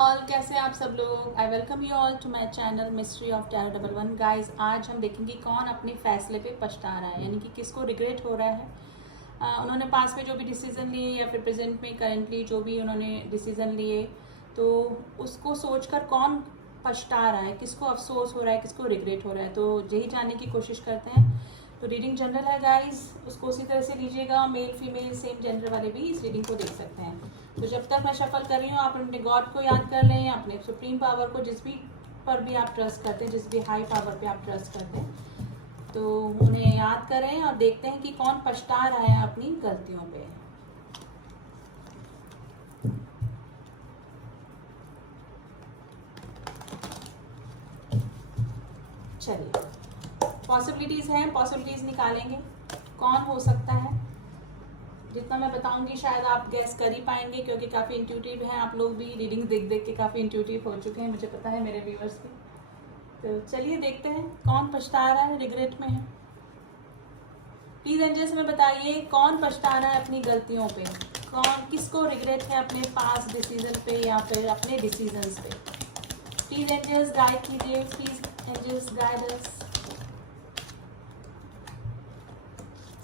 All कैसे हैं आप सब लोग। I welcome you all to my channel mystery of tarot 11 guys. आज हम देखेंगे कौन अपने फैसले पे पछता रहा है, यानी कि किसको रिग्रेट हो रहा है। उन्होंने पास में जो भी डिसीज़न लिए या फिर प्रेजेंट में करेंटली जो भी उन्होंने डिसीज़न लिए, तो उसको सोचकर कौन पछता रहा है, किसको अफसोस हो रहा है, किसको रिग्रेट हो रहा है। तो यही जानने की कोशिश करते हैं। तो रीडिंग जनरल है गाइस, उसको उसी तरह से लीजिएगा। मेल फीमेल सेम जेंडर वाले भी इस रीडिंग को देख सकते हैं। तो जब तक मैं शफल कर रही हूँ, आप अपने गॉड को याद कर लें, अपने सुप्रीम पावर को, जिस भी पर भी आप ट्रस्ट करते हैं, जिस भी हाई पावर पे आप ट्रस्ट करते हैं, तो उन्हें याद करें और देखते हैं कि कौन पछता रहा है अपनी गलतियों पे। चलिए, पॉसिबिलिटीज हैं, पॉसिबिलिटीज निकालेंगे कौन हो सकता है। जितना मैं बताऊंगी शायद आप गैस कर ही पाएंगे, क्योंकि काफ़ी इंट्यूटिव हैं आप लोग भी। रीडिंग देख देख के काफ़ी इंट्यूटिव हो चुके हैं, मुझे पता है, मेरे व्यूअर्स भी। तो चलिए देखते हैं कौन पछता रहा है, रिग्रेट में है। प्लीज एंजल्स में बताइए कौन पछता रहा है अपनी गलतियों पे, कौन किसको रिग्रेट है अपने पास डिसीजन पे या फिर अपने डिसीजंस पे। प्लीज एंजल्स गाइड कीजिए, please angels guide us.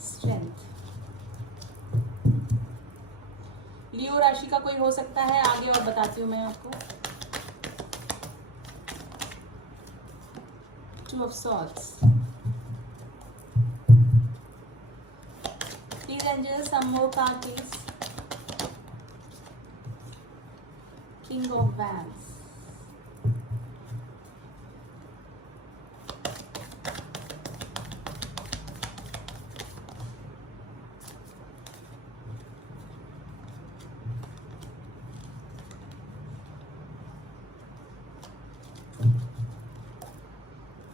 Strength, Leo राशि का कोई हो सकता है, आगे और बताती हूँ मैं आपको। Two of swords, please angels some more card please. King of wands,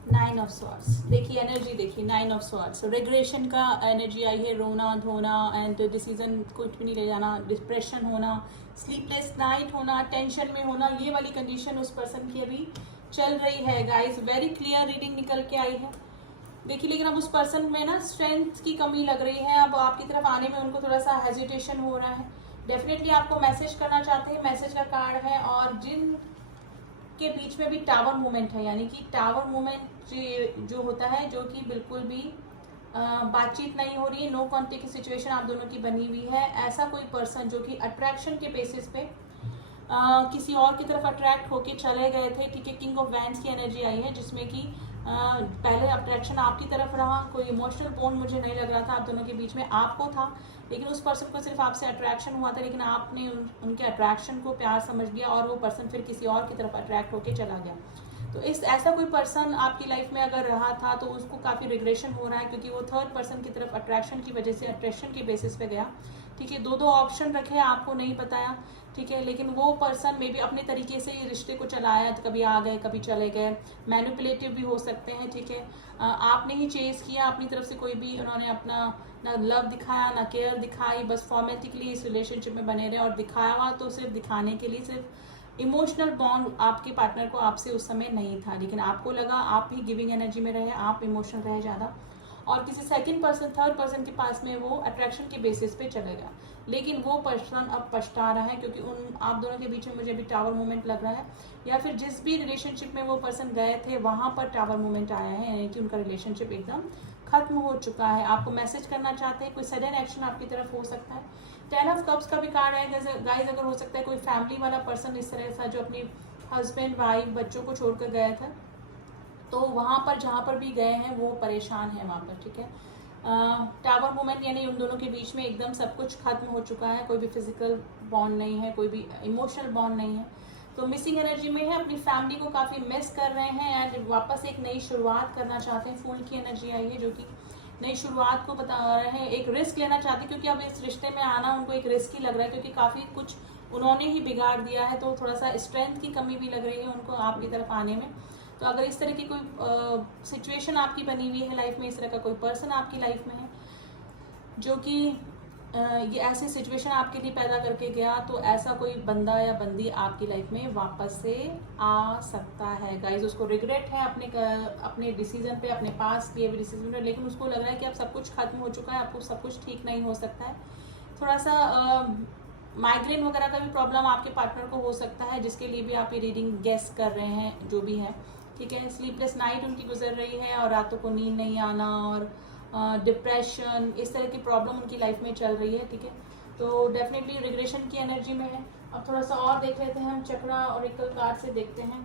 9 of swords. देखिए एनर्जी, देखिए 9 ऑफ सॉर्ड्स, रिग्रेशन का एनर्जी आई है। रोना धोना एंड डिसीजन कुछ भी नहीं ले जाना, डिप्रेशन होना, स्लीपलेस नाइट होना, टेंशन में होना, ये वाली कंडीशन उस पर्सन की अभी चल रही है गाइस। वेरी क्लियर रीडिंग निकल के आई है। देखिए, लेकिन अब उस पर्सन में ना स्ट्रेंथ की कमी लग रही है। अब आपकी तरफ आने में उनको थोड़ा सा हेजिटेशन हो रहा है। डेफिनेटली आपको मैसेज करना चाहते हैं, मैसेज का कार्ड है। और जिन के बीच में भी टावर मूवमेंट है, यानी कि टावर मूवमेंट जो होता है, जो कि बिल्कुल भी बातचीत नहीं हो रही है, नो कॉन्टेक्ट की सिचुएशन आप दोनों की बनी हुई है। ऐसा कोई पर्सन जो कि अट्रैक्शन के बेसिस पे किसी और की तरफ अट्रैक्ट होके चले गए थे, ठीक है। किंग ऑफ वैंड्स की एनर्जी आई है, जिसमें कि पहले अट्रैक्शन आपकी तरफ रहा, कोई इमोशनल बॉन्ड मुझे नहीं लग रहा था आप दोनों के बीच में, आपको था, लेकिन उस पर्सन को सिर्फ आपसे अट्रैक्शन हुआ था, लेकिन आपने उनके अट्रैक्शन को प्यार समझ लिया और वो पर्सन फिर किसी और की तरफ अट्रैक्ट होके चला गया। तो इस ऐसा कोई पर्सन आपकी लाइफ में अगर रहा था, तो उसको काफ़ी रिग्रेशन हो रहा है, क्योंकि वो थर्ड पर्सन की तरफ अट्रैक्शन की वजह से अट्रैक्शन के बेसिस पे गया, ठीक है। दो ऑप्शन रखे, आपको नहीं बताया, ठीक है, लेकिन वो पर्सन में भी अपने तरीके से ये रिश्ते को चलाया, तो कभी आ गए कभी चले गए, मैनिपुलेटिव भी हो सकते हैं, ठीक है। आपने ही चेज किया अपनी तरफ से, कोई भी उन्होंने अपना ना लव दिखाया ना केयर दिखाई, बस फॉर्मेटिकली इस रिलेशनशिप में बने रहे, और दिखाया हुआ तो सिर्फ दिखाने के लिए, सिर्फ इमोशनल बॉन्ड आपके पार्टनर को आपसे उस समय नहीं था, लेकिन आपको लगा आप ही गिविंग एनर्जी में रहे, आप इमोशनल रहे ज़्यादा, और किसी सेकंड पर्सन थर्ड पर्सन के पास में वो अट्रैक्शन के बेसिस पे चलेगा। लेकिन वो पर्सन अब पछता रहा है, क्योंकि उन आप दोनों के बीच में मुझे भी टावर मूवमेंट लग रहा है, या फिर जिस भी रिलेशनशिप में वो पर्सन गए थे वहाँ पर टावर मूवमेंट आया है, यानी कि उनका रिलेशनशिप एकदम खत्म हो चुका है। आपको मैसेज करना चाहते हैं, कोई सडन एक्शन आपकी तरफ हो सकता है। 10 ऑफ कप्स का भी कार्ड है, जैसे गाइस अगर हो सकता है कोई फैमिली वाला पर्सन इस तरह था, जो अपनी हस्बैंड वाइफ बच्चों को छोड़कर गया था, तो वहाँ पर जहाँ पर भी गए हैं वो परेशान है वहाँ पर, ठीक है। टावर मूवमेंट यानी उन दोनों के बीच में एकदम सब कुछ खत्म हो चुका है, कोई भी फिजिकल बॉन्ड नहीं है, कोई भी इमोशनल बॉन्ड नहीं है, तो मिसिंग एनर्जी में है। अपनी फैमिली को काफ़ी मिस कर रहे हैं एंड वापस एक नई शुरुआत करना चाहते हैं। फूल की एनर्जी आई है, जो कि नई शुरुआत को बता रहे हैं, एक रिस्क लेना चाहते हैं, क्योंकि अब इस रिश्ते में आना उनको एक रिस्क ही लग रहा है, क्योंकि काफ़ी कुछ उन्होंने ही बिगाड़ दिया है, तो थोड़ा सा स्ट्रेंथ की कमी भी लग रही है उनको आपकी तरफ आने में। तो अगर इस तरह की कोई सिचुएशन आपकी बनी हुई है लाइफ में, इस तरह का कोई पर्सन आपकी लाइफ में है जो कि ये ऐसी सिचुएशन आपके लिए पैदा करके गया, तो ऐसा कोई बंदा या बंदी आपकी लाइफ में वापस से आ सकता है गाइज। उसको रिग्रेट है अपने डिसीजन पे, अपने पास लिए हुए डिसीजन पे, लेकिन उसको लग रहा है कि अब सब कुछ खत्म हो चुका है, आपको सब कुछ ठीक नहीं हो सकता है। थोड़ा सा माइग्रेन वगैरह का भी प्रॉब्लम आपके पार्टनर को हो सकता है, जिसके लिए भी आप ये रीडिंग गेस कर रहे हैं जो भी है, ठीक है। स्लीपलेस नाइट उनकी गुजर रही है और रातों को नींद नहीं आना और डिप्रेशन, इस तरह की प्रॉब्लम उनकी लाइफ में चल रही है, ठीक है। तो डेफिनेटली रिग्रेशन की एनर्जी में है। अब थोड़ा सा और देख लेते हैं हम, चक्रा ऑरेकल कार्ड से देखते हैं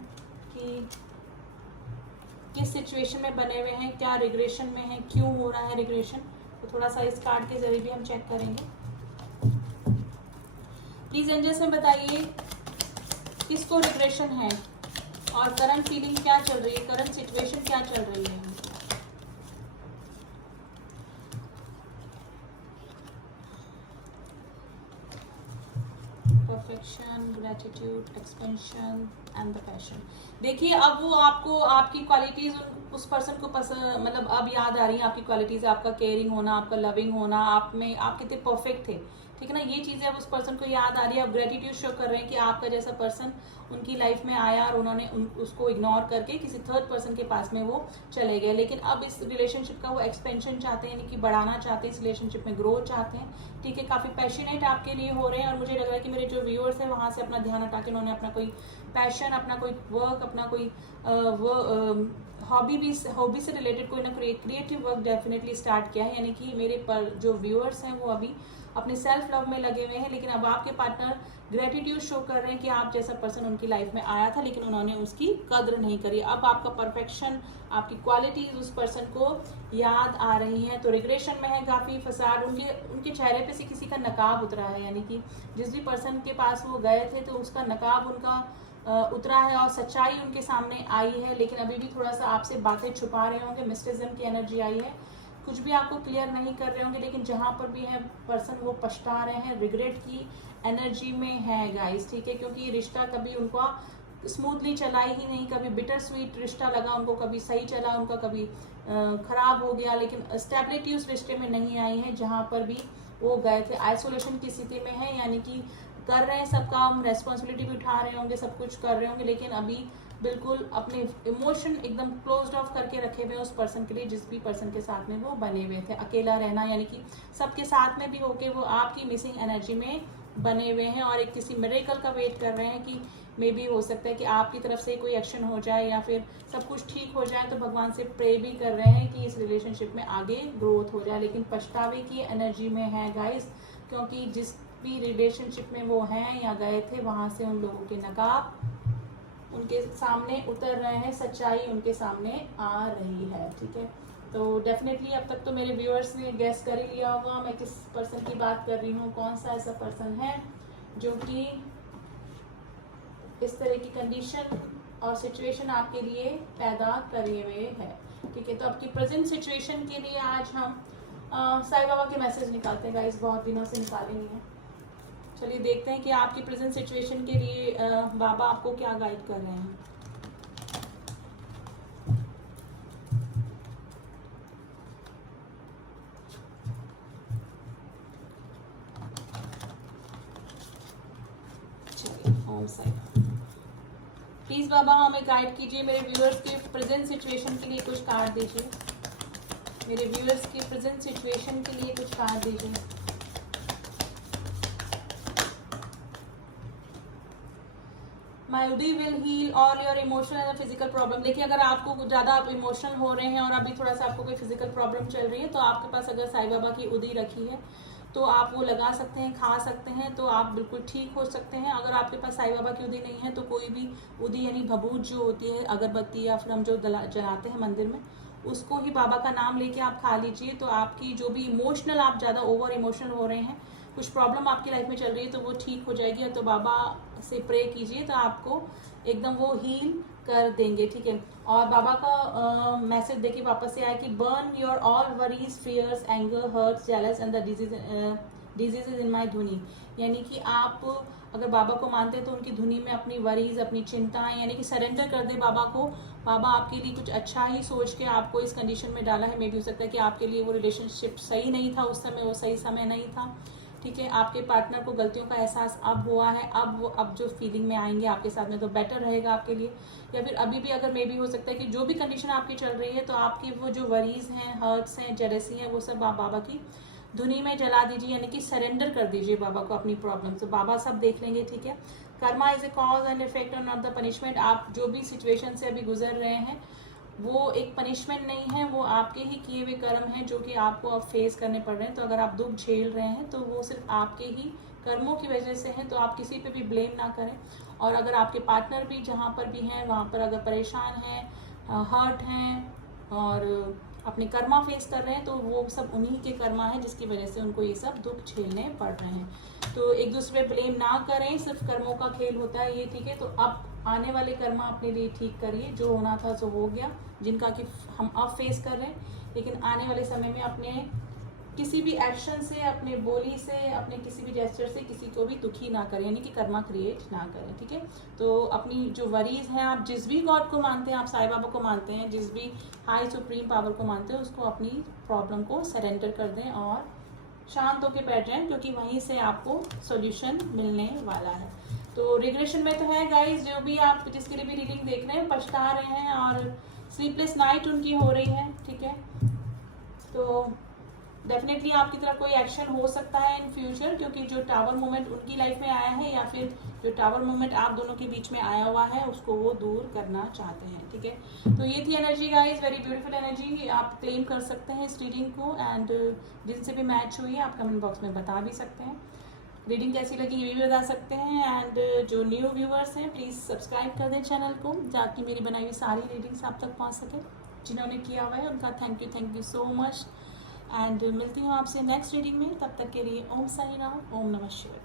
कि किस सिचुएशन में बने हुए हैं, क्या रिग्रेशन में है, क्यों हो रहा है रिग्रेशन। तो थोड़ा सा इस कार्ड के जरिए भी हम चेक करेंगे। प्लीज एंजल्स में बताइए किसको रिग्रेशन है और करंट फीलिंग क्या चल रही है, करंट सिचुएशन क्या चल रही है। Perfection, gratitude, expansion and the passion. देखिए अब वो आपको आपकी क्वालिटीज उस पर्सन को पसंद, मतलब अब याद आ रही है आपकी क्वालिटीज, आपका केयरिंग होना, आपका लविंग होना, आप में आप कितने परफेक्ट थे, ठीक है ना। ये चीजें अब उस पर्सन को याद आ रही है। अब ग्रेटिट्यूड शो कर रहे हैं कि आपका जैसा पर्सन उनकी लाइफ में आया और उन्होंने उसको इग्नोर करके किसी थर्ड पर्सन के पास में वो चले गए। लेकिन अब इस रिलेशनशिप का वो एक्सपेंशन चाहते हैं, यानी कि बढ़ाना चाहते हैं, इस रिलेशनशिप में ग्रोथ चाहते हैं, ठीक है। काफी पैशनेट आपके लिए हो रहे हैं और मुझे लग रहा है कि मेरे जो व्यूअर्स हैं वहां से अपना ध्यान हटा के उन्होंने अपना कोई पैशन, अपना कोई वर्क, अपना कोई हॉबी से रिलेटेड कोई ना कोई क्रिएटिव वर्क डेफिनेटली स्टार्ट किया है। यानी कि मेरे पर जो व्यूअर्स हैं वो अभी अपने सेल्फ लव में लगे हुए हैं। लेकिन अब आपके पार्टनर ग्रेटिट्यूड शो कर रहे हैं कि आप जैसा पर्सन उनकी लाइफ में आया था लेकिन उन्होंने उसकी कद्र नहीं करी। अब आपका परफेक्शन, आपकी क्वालिटीज उस पर्सन को याद आ रही हैं। तो रिग्रेशन में है काफी फसाद, उनके चेहरे पे से किसी का नकाब उतरा है, यानी कि जिस भी पर्सन के पास वो गए थे तो उसका नकाब उनका उतरा है और सच्चाई उनके सामने आई है। लेकिन अभी भी थोड़ा सा आपसे बातें छुपा रहे होंगे, मिस्टिज्म की एनर्जी आई है, कुछ भी आपको क्लियर नहीं कर रहे होंगे। लेकिन जहां पर भी है पर्सन वो पछता रहे हैं, रिग्रेट की एनर्जी में है गाइस, ठीक है। क्योंकि ये रिश्ता कभी उनका स्मूथली चला ही नहीं, कभी बिटर स्वीट रिश्ता लगा उनको, कभी सही चला उनका, कभी खराब हो गया। लेकिन स्टेबिलिटी उस रिश्ते में नहीं आई है जहां पर भी वो गए थे। आइसोलेशन की स्थिति में है, यानी कि कर रहे हैं सब काम, रेस्पॉन्सिबिलिटी भी उठा रहे होंगे, सब कुछ कर रहे होंगे, लेकिन अभी बिल्कुल अपने इमोशन एकदम क्लोज्ड ऑफ करके रखे हुए उस पर्सन के लिए, जिस भी पर्सन के साथ में वो बने हुए थे। अकेला रहना, यानी कि सबके साथ में भी होके वो आपकी मिसिंग एनर्जी में बने हुए हैं और एक किसी मिरेकल का वेट कर रहे हैं कि मे बी हो सकता है कि आपकी तरफ से कोई एक्शन हो जाए या फिर सब कुछ ठीक हो जाए। तो भगवान से प्रे भी कर रहे हैं कि इस रिलेशनशिप में आगे ग्रोथ हो जाए। लेकिन पछतावे की एनर्जी में है गाइस, क्योंकि जिस भी रिलेशनशिप में वो हैं या गए थे वहां से उन लोगों के नकाब उनके सामने उतर रहे हैं, सच्चाई उनके सामने आ रही है, ठीक है। तो डेफिनेटली अब तक तो मेरे व्यूअर्स ने गैस कर ही लिया होगा मैं किस पर्सन की बात कर रही हूँ, कौन सा ऐसा पर्सन है जो कि इस तरह की कंडीशन और सिचुएशन आपके लिए पैदा करे हुए है, ठीक है। तो आपकी प्रेजेंट सिचुएशन के लिए आज हम साईं बाबा के मैसेज निकालते हैं गाइस, बहुत दिनों से निकाले नहीं है। चलिए देखते हैं कि आपकी प्रेजेंट सिचुएशन के लिए बाबा आपको क्या गाइड कर रहे हैं। चलिए ओम साईं, प्लीज बाबा हमें गाइड कीजिए। मेरे व्यूअर्स के प्रेजेंट सिचुएशन के लिए कुछ कार्ड दीजिए। मेरे व्यूअर्स की प्रेजेंट सिचुएशन के लिए कुछ कार्ड दीजिए। मायुदी will heal all your emotional and physical problem. देखिए अगर आपको ज़्यादा आप इमोशनल हो रहे हैं और अभी थोड़ा सा आपको कोई फिजिकल प्रॉब्लम चल रही है तो आपके पास अगर साईं बाबा की उदी रखी है तो आप वो लगा सकते हैं, खा सकते हैं, तो आप बिल्कुल ठीक हो सकते हैं। अगर आपके पास साईं बाबा की उदी नहीं है तो कोई भी उदी यानी भभूत जो होती है, अगरबत्ती या फिर हम जो जलाते हैं मंदिर में, उसको ही बाबा का नाम लेके आप खा लीजिए। तो आपकी जो भी इमोशनल, आप ज़्यादा ओवर इमोशनल हो रहे हैं, कुछ प्रॉब्लम आपकी लाइफ में चल रही है तो वो ठीक हो जाएगी। तो बाबा से प्रे कीजिए तो आपको एकदम वो हील कर देंगे, ठीक है। और बाबा का मैसेज देखिए वापस से आया कि burn your all worries, fears, anger, hurts, jealous and the diseases in my धुनी। यानी कि आप अगर बाबा को मानते हैं तो उनकी धुनी में अपनी वरीज, अपनी चिंताएं, यानी कि सरेंडर कर दे बाबा को। बाबा आपके लिए कुछ अच्छा ही सोच के आपको इस कंडीशन में डाला है। मे भी हो सकता है कि आपके लिए वो रिलेशनशिप सही नहीं था उस समय, वो सही समय नहीं था, ठीक है। आपके पार्टनर को गलतियों का एहसास अब हुआ है, अब जो फीलिंग में आएंगे आपके साथ में तो बेटर रहेगा आपके लिए। या फिर अभी भी अगर मे भी हो सकता है कि जो भी कंडीशन आपकी चल रही है तो आपकी वो जो वरीज हैं, हर्ट्स हैं, जेलसी हैं, वो सब आप बाबा की धुनी में जला दीजिए, यानी कि सरेंडर कर दीजिए बाबा को अपनी प्रॉब्लम। तो बाबा सब देख लेंगे, ठीक है। Karma is a cause and effect और नॉट द पनिशमेंट। आप जो भी सिचुएशन से अभी गुजर रहे हैं वो एक पनिशमेंट नहीं है, वो आपके ही किए हुए कर्म हैं जो कि आपको अब फेस करने पड़ रहे हैं। तो अगर आप दुख झेल रहे हैं तो वो सिर्फ आपके ही कर्मों की वजह से है, तो आप किसी पे भी ब्लेम ना करें। और अगर आपके पार्टनर भी जहाँ पर भी हैं वहाँ पर अगर परेशान हैं, हर्ट हैं और अपने कर्मा फेस कर रहे हैं, तो वो सब उन्हीं के कर्मा है जिसकी वजह से उनको ये सब दुख झेलने पड़ रहे हैं। तो एक दूसरे पे ब्लेम ना करें, सिर्फ कर्मों का खेल होता है ये, ठीक है। तो अब आने वाले कर्मा अपने लिए ठीक करिए, जो होना था सो हो गया, जिनका कि हम अब फेस कर रहे हैं। लेकिन आने वाले समय में अपने किसी भी एक्शन से, अपने बोली से, अपने किसी भी जेस्चर से किसी को भी दुखी ना करें, यानी कि कर्मा क्रिएट ना करें, ठीक है। तो अपनी जो वरीज हैं, आप जिस भी गॉड को मानते हैं, आप साईं बाबा को मानते हैं, जिस भी हाई सुप्रीम पावर को मानते हैं, उसको अपनी प्रॉब्लम को सरेंडर कर दें और शांत होकर बैठ जाएं, क्योंकि वहीं से आपको सॉल्यूशन मिलने वाला है। तो रिग्रेशन में तो है गाइस, जो भी आप जिसके लिए भी रीडिंग देख रहे हैं पछता रहे हैं और स्लीपलेस नाइट उनकी हो रही है, ठीक है। तो डेफिनेटली आपकी तरफ कोई एक्शन हो सकता है इन फ्यूचर, क्योंकि जो टावर मोमेंट उनकी लाइफ में आया है या फिर जो टावर मोमेंट आप दोनों के बीच में आया हुआ है उसको वो दूर करना चाहते हैं, ठीक है। तो ये थी energy guys, very beautiful energy. आप क्लेम कर सकते हैं इस रीडिंग को, एंड जिनसे भी मैच हुई है आप कमेंट बॉक्स में बता भी सकते हैं। रीडिंग कैसी लगी ये भी बता सकते हैं। एंड जो न्यू व्यूअर्स हैं प्लीज़ सब्सक्राइब कर दें चैनल को, ताकि मेरी बनाई हुई सारी रीडिंग्स आप तक पहुँच सके। जिन्होंने किया हुआ है उनका thank you so much. And मिलती हूँ आपसे नेक्स्ट रीडिंग में, तब तक के लिए ओम साई राम, ओम नमः शिवाय।